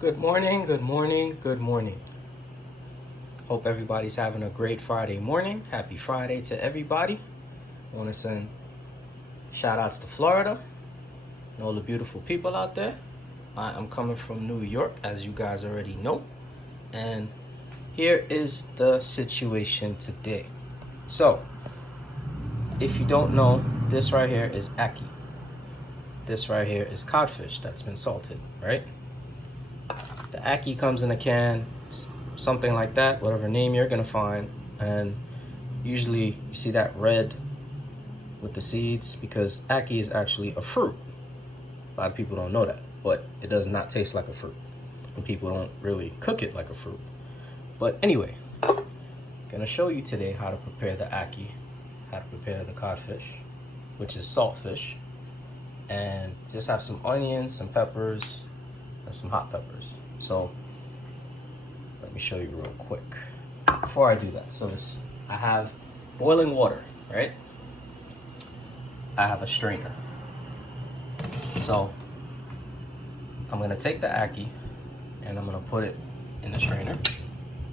Good morning, good morning, good morning. Hope everybody's having a great Friday morning. Happy Friday to everybody. I want to send shout outs to Florida and all the beautiful people out there. I am coming from New York, as you guys already know. And here is the situation today. So, if you don't know, this right here is ackee. This right here is codfish that's been salted, right? The ackee comes in a can, something like that, whatever name you're gonna find, and usually you see that red with the seeds because ackee is actually a fruit. A lot of people don't know that, but it does not taste like a fruit, and people don't really cook it like a fruit. But anyway, I'm gonna show you today how to prepare the ackee, how to prepare the codfish, which is saltfish, and just have some onions, some peppers, and some hot peppers. So let me show you real quick before I do that. So I have boiling water, right? I have a strainer. So I'm gonna take the ackee and I'm gonna put it in the strainer,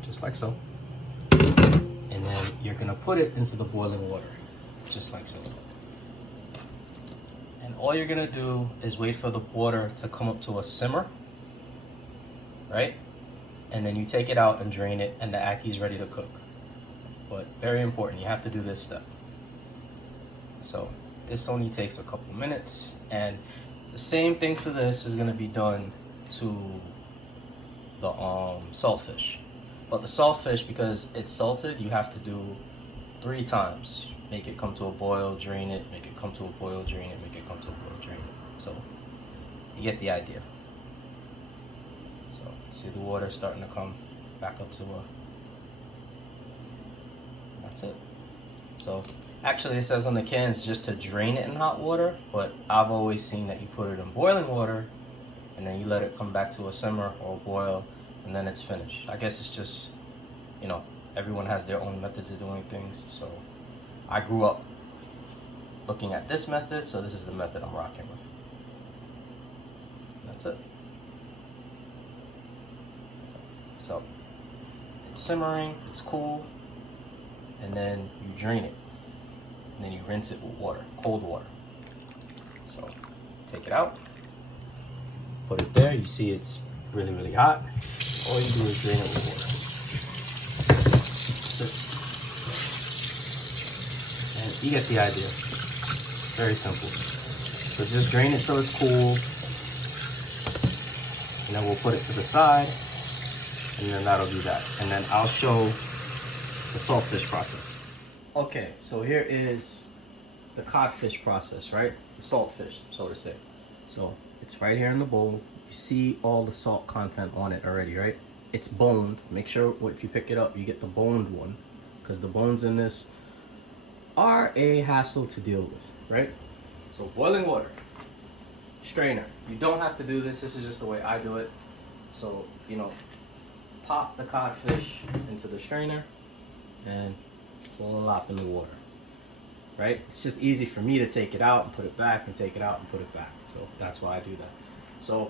just like so. And then you're gonna put it into the boiling water, just like so. And all you're gonna do is wait for the water to come up to a simmer, right? And then you take it out and drain it, and the ackee's ready to cook. But very important, you have to do this step. So this only takes a couple minutes, and the same thing for this is gonna be done to the saltfish. But the saltfish, because it's salted, you have to do 3 times. Make it come to a boil, drain it, make it come to a boil, drain it, make it come to a boil, drain it. So you get the idea. So see the water starting to come back up to that's it. So actually it says on the cans just to drain it in hot water, but I've always seen that you put it in boiling water and then you let it come back to a simmer or a boil, and then it's finished. I guess it's just, you know, everyone has their own methods of doing things. So I grew up looking at this method, so this is the method I'm rocking with. That's it. So it's simmering, it's cool, and then you drain it, and then you rinse it with water, cold water. So take it out, put it there. You see it's really, really hot. All you do is drain it with water. That's it. And you get the idea. Very simple. So just drain it till it's cool, and then we'll put it to the side. And then that'll be that. And then I'll show the saltfish process. Okay, so here is the codfish process, right? The saltfish, so to say. So it's right here in the bowl. You see all the salt content on it already, right? It's boned. Make sure if you pick it up, you get the boned one, because the bones in this are a hassle to deal with, right? So boiling water, strainer. You don't have to do this. This is just the way I do it. So, you know, pop the codfish into the strainer and pull it up in the water, right? It's just easy for me to take it out and put it back and take it out and put it back. So that's why I do that. So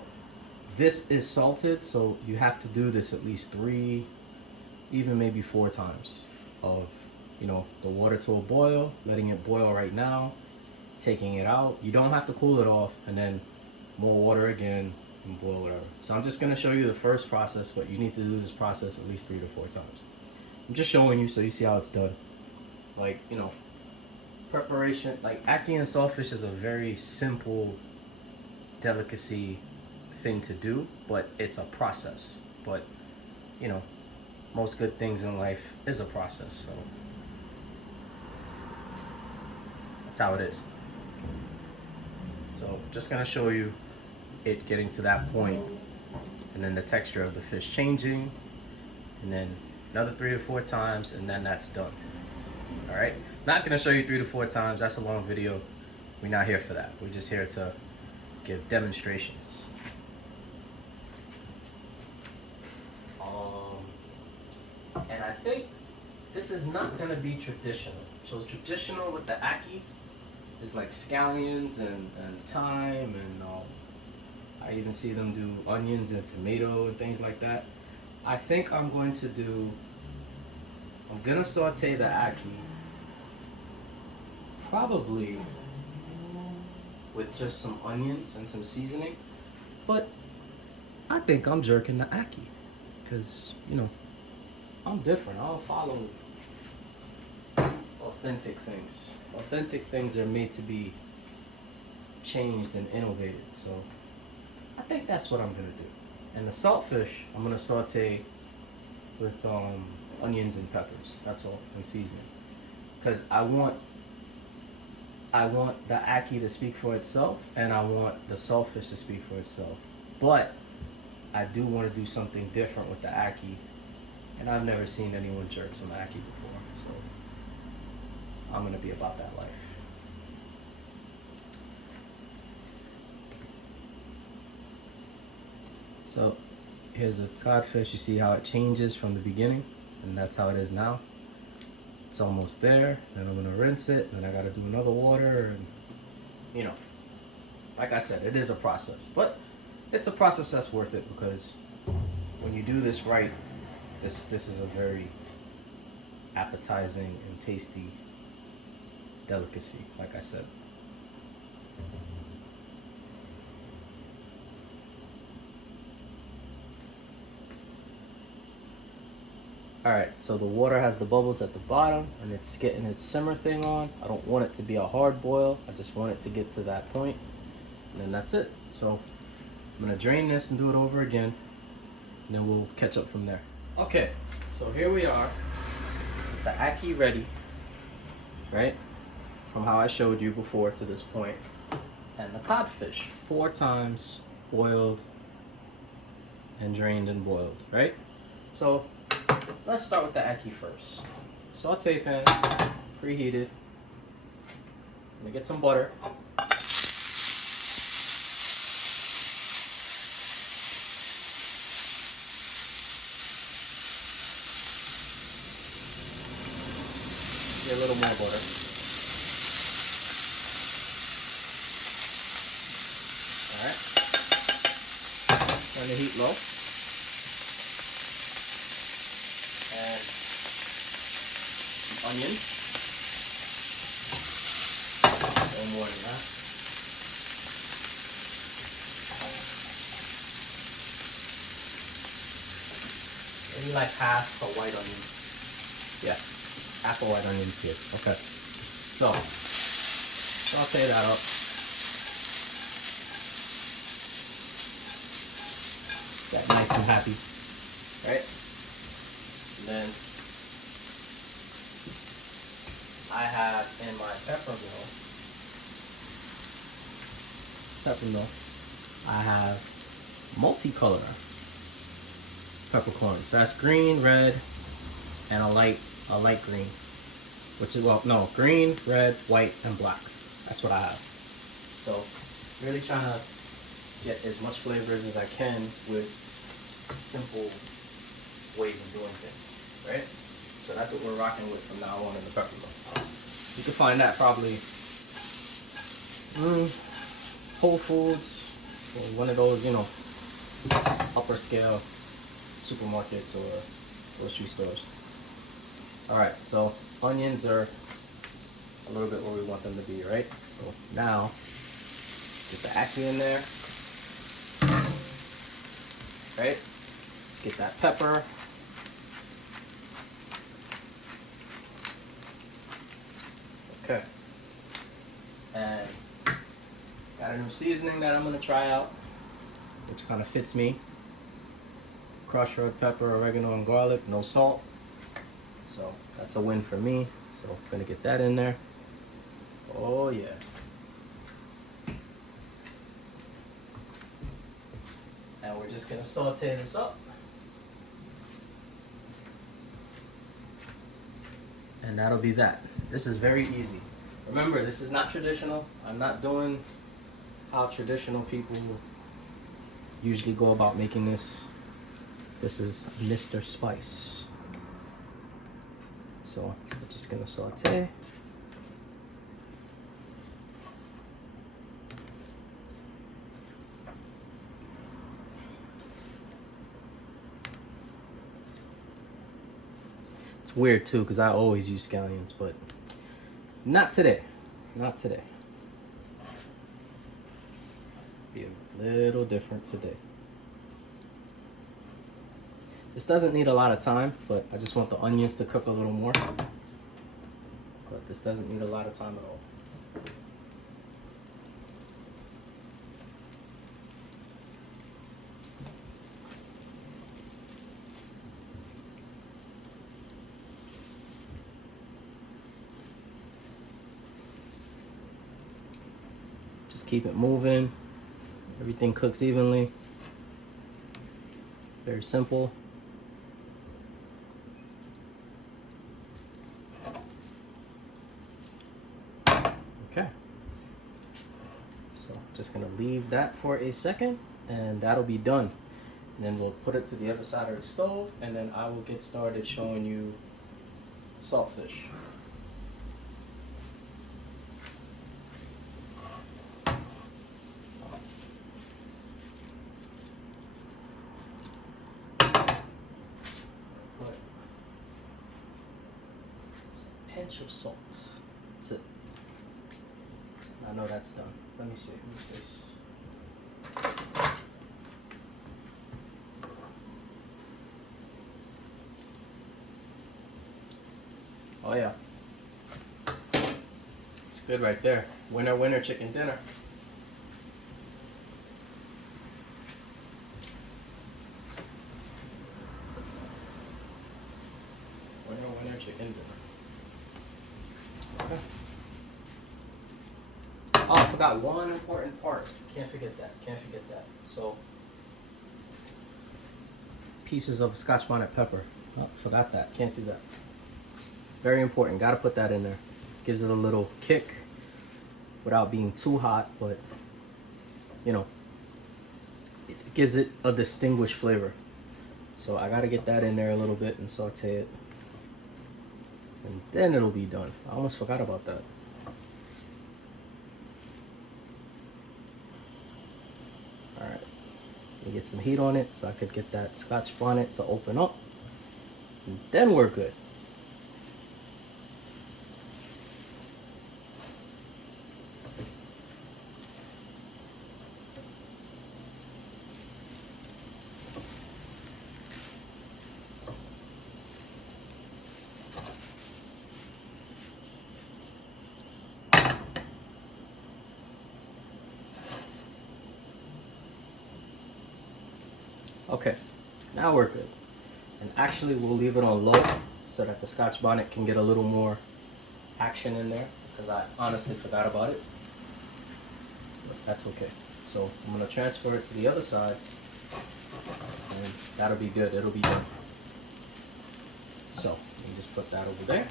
this is salted, so you have to do this at least 3, even maybe 4 times of, you know, the water to a boil, letting it boil right now, taking it out. You don't have to cool it off, and then more water again, and boil whatever. So I'm just gonna show you the first process, but you need to do this process at least 3 to 4 times. I'm just showing you so you see how it's done. Like, you know, preparation, like ackee and saltfish is a very simple delicacy thing to do, but it's a process. But, you know, most good things in life is a process, so that's how it is. So just gonna show you it getting to that point, and then the texture of the fish changing, and then another 3 to 4 times, and then that's done. All right, not gonna show you 3 to 4 times. That's a long video. We're not here for that. We're just here to give demonstrations. And I think this is not gonna be traditional. So traditional with the ackee is like scallions and thyme and I even see them do onions and tomato and things like that. I think I'm gonna saute the ackee probably with just some onions and some seasoning. But I think I'm jerking the ackee because, you know, I'm different. I don't follow authentic things. Authentic things are made to be changed and innovated. So I think that's what I'm gonna do. And the saltfish, I'm gonna saute with onions and peppers. That's all, and seasoning. Because I want the ackee to speak for itself, and I want the saltfish to speak for itself. But I do want to do something different with the ackee, and I've never seen anyone jerk some ackee before, so I'm gonna be about that life. So here's the codfish. You see how it changes from the beginning, and that's how it is now. It's almost there. Then I'm gonna rinse it, and I gotta do another water, and you know, like I said, it is a process, but it's a process that's worth it because when you do this right, this is a very appetizing and tasty delicacy, like I said. Alright, so the water has the bubbles at the bottom and it's getting its simmer thing on. I don't want it to be a hard boil. I just want it to get to that point. And then that's it. So I'm gonna drain this and do it over again. And then we'll catch up from there. Okay, so here we are. The ackee ready, right? From how I showed you before to this point. And the codfish, 4 times boiled and drained and boiled, right? So let's start with the ackee first. Saute pan, preheated. Let me get some butter. Get a little more butter. Alright. Turn the heat low. And some onions. No more than that. Maybe like half a white onion. Yeah, half a white onion is good. Okay. So, saute that up. Get nice and happy. Right? And then I have in my pepper mill, I have multicolor peppercorns. So that's green, red, and a light green. Which is, well, no, green, red, white, and black. That's what I have. So really trying to get as much flavors as I can with simple ways of doing things. Right? So that's what we're rocking with from now on in the pepper mill. You can find that probably Whole Foods or one of those, you know, upper scale supermarkets or grocery stores. Alright, so onions are a little bit where we want them to be, right? So now, get the ackee in there. Right? Let's get that pepper. Okay. And got a new seasoning that I'm gonna try out, which kind of fits me. Crushed red pepper, oregano, and garlic, no salt. So that's a win for me. So I'm gonna get that in there. Oh yeah. And we're just gonna saute this up. And that'll be that. This is very easy. Remember, this is not traditional. I'm not doing how traditional people usually go about making this. This is Mr. Spice. So we're just gonna saute. It's weird too because I always use scallions, but not today. Not today. Be a little different today. This doesn't need a lot of time, but I just want the onions to cook a little more. But this doesn't need a lot of time at all. Just keep it moving. Everything cooks evenly. Very simple. Okay. So just gonna leave that for a second and that'll be done. And then we'll put it to the other side of the stove and then I will get started showing you saltfish. Pinch of salt. That's it. I know that's done. Let me see. What's this? Oh yeah. It's good right there. Winner, winner, chicken dinner. Winner, winner, chicken dinner. Okay. Oh, I forgot one important part. Can't forget that. Can't forget that. So, pieces of Scotch bonnet pepper. Oh, forgot that. Can't do that. Very important. Got to put that in there. Gives it a little kick without being too hot, but you know, it gives it a distinguished flavor. So I got to get that in there a little bit and saute it. And then it'll be done. I almost forgot about that. Alright. Let me get some heat on it so I could get that Scotch bonnet to open up. And then we're good. Okay, now we're good. And actually we'll leave it on low so that the Scotch bonnet can get a little more action in there because I honestly forgot about it. But that's okay. So I'm gonna transfer it to the other side and that'll be good, it'll be done. So, let me just put that over there,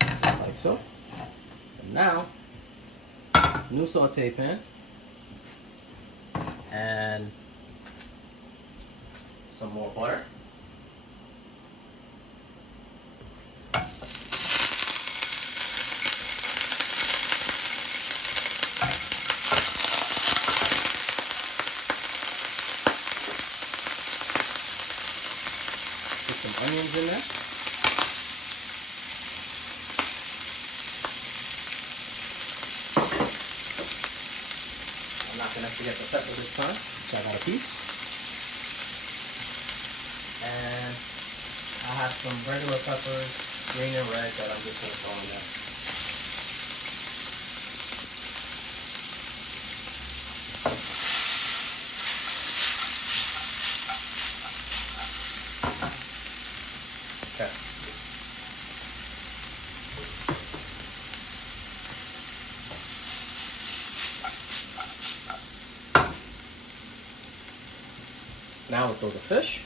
just like so. And now, new saute pan and some more butter. Put some onions in there. I'm not gonna forget the pepper this time, so I got a piece. And I have some regular peppers, green and red, that I'm just going to throw in there. Okay. Now we'll throw the fish.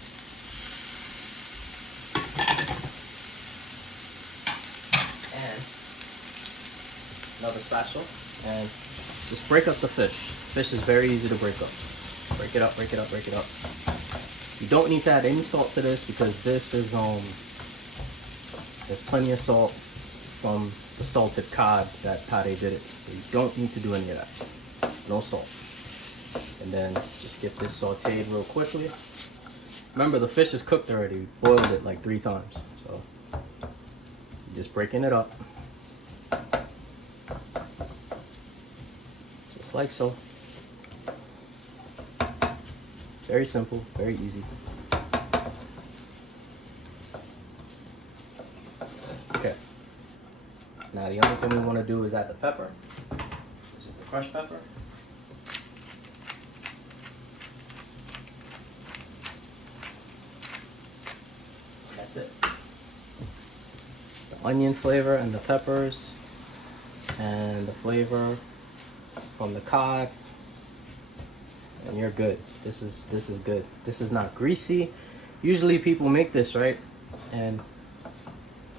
Another spatula, and just break up the fish. Fish is very easy to break up. Break it up, break it up, break it up. You don't need to add any salt to this because this is there's plenty of salt from the salted cod that Pate did it. So you don't need to do any of that. No salt. And then just get this sauteed real quickly. Remember, the fish is cooked already. We boiled it like 3 times. So just breaking it up. Just like so. Very simple, very easy. Okay. Now the only thing we want to do is add the pepper, which is the crushed pepper. That's it. The onion flavor and the peppers and the flavor from the cod, and you're good. This is good. This is not greasy. Usually people make this, right? And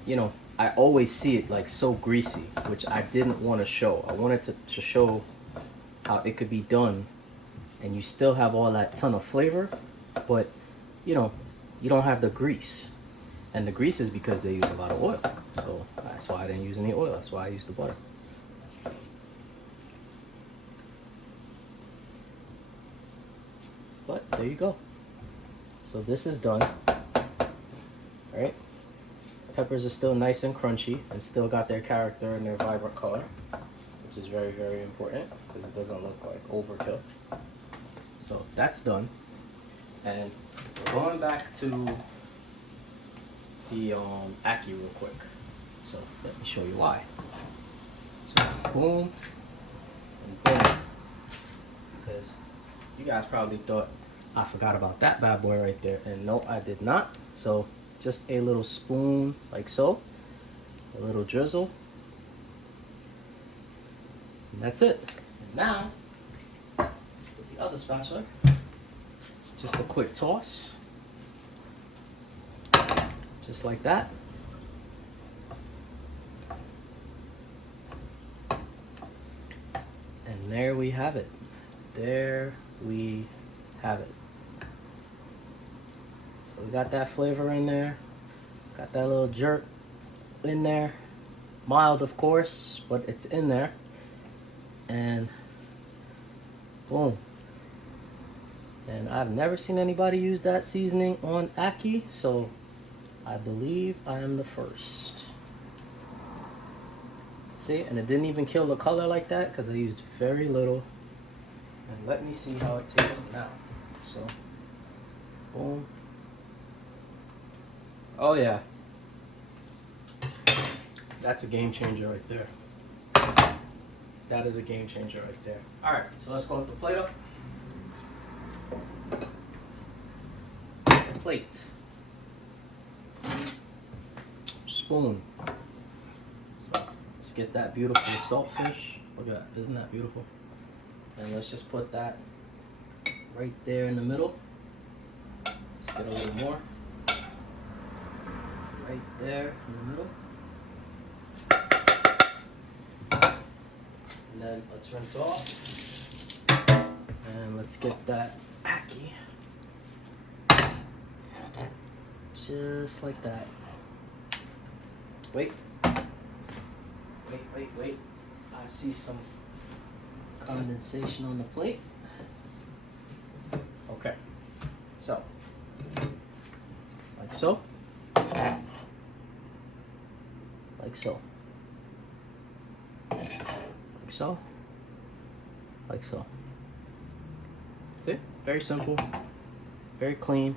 you know, I always see it like so greasy, which I didn't want to show. I wanted to show how it could be done and you still have all that ton of flavor, but you know, you don't have the grease. And the grease is because they use a lot of oil. So that's why I didn't use any oil. That's why I used the butter. But there you go. So this is done. All right. Peppers are still nice and crunchy and still got their character and their vibrant color, which is very, very important because it doesn't look like overkill. So that's done. And we're going back to the ackee real quick. So let me show you why. So boom and boom. Because you guys probably thought I forgot about that bad boy right there. And no, I did not. So just a little spoon like so. A little drizzle. And that's it. And now, with the other spatula, just a quick toss. Just like that. And there we have it. There we have it. So we got that flavor in there. Got that little jerk in there. Mild, of course, but it's in there. And boom. And I've never seen anybody use that seasoning on ackee, so I believe I am the first. See, and it didn't even kill the color like that because I used very little. And let me see how it tastes now. So, boom. Oh yeah. That's a game changer right there. That is a game changer right there. All right, so let's go with the plate up. Plate. Spoon. So let's get that beautiful saltfish. Look at that, isn't that beautiful? And let's just put that right there in the middle. Let's get a little more. Right there in the middle. And then let's rinse off. And let's get that ackee. Just like that. Wait. Wait. I see some condensation on the plate. Okay. So. Like so. Like so. Like so. Like so. See? Very simple. Very clean.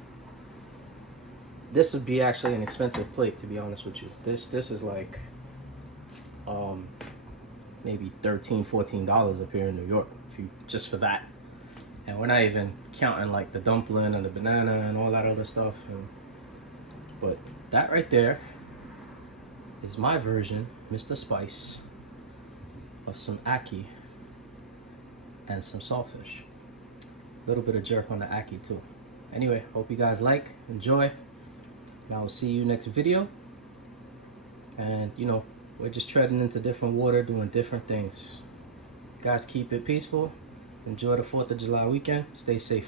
This would be actually an expensive plate, to be honest with you. This is like maybe $13-14 up here in New York, if you just for that. And we're not even counting like the dumpling and the banana and all that other stuff. But that right there is my version, Mr. Spice, of some ackee and some saltfish. A little bit of jerk on the ackee too. Anyway, hope you guys like, enjoy. And I will see you next video. And you know, we're just treading into different water, doing different things. Guys, keep it peaceful. Enjoy the 4th of July weekend. Stay safe.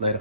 Later.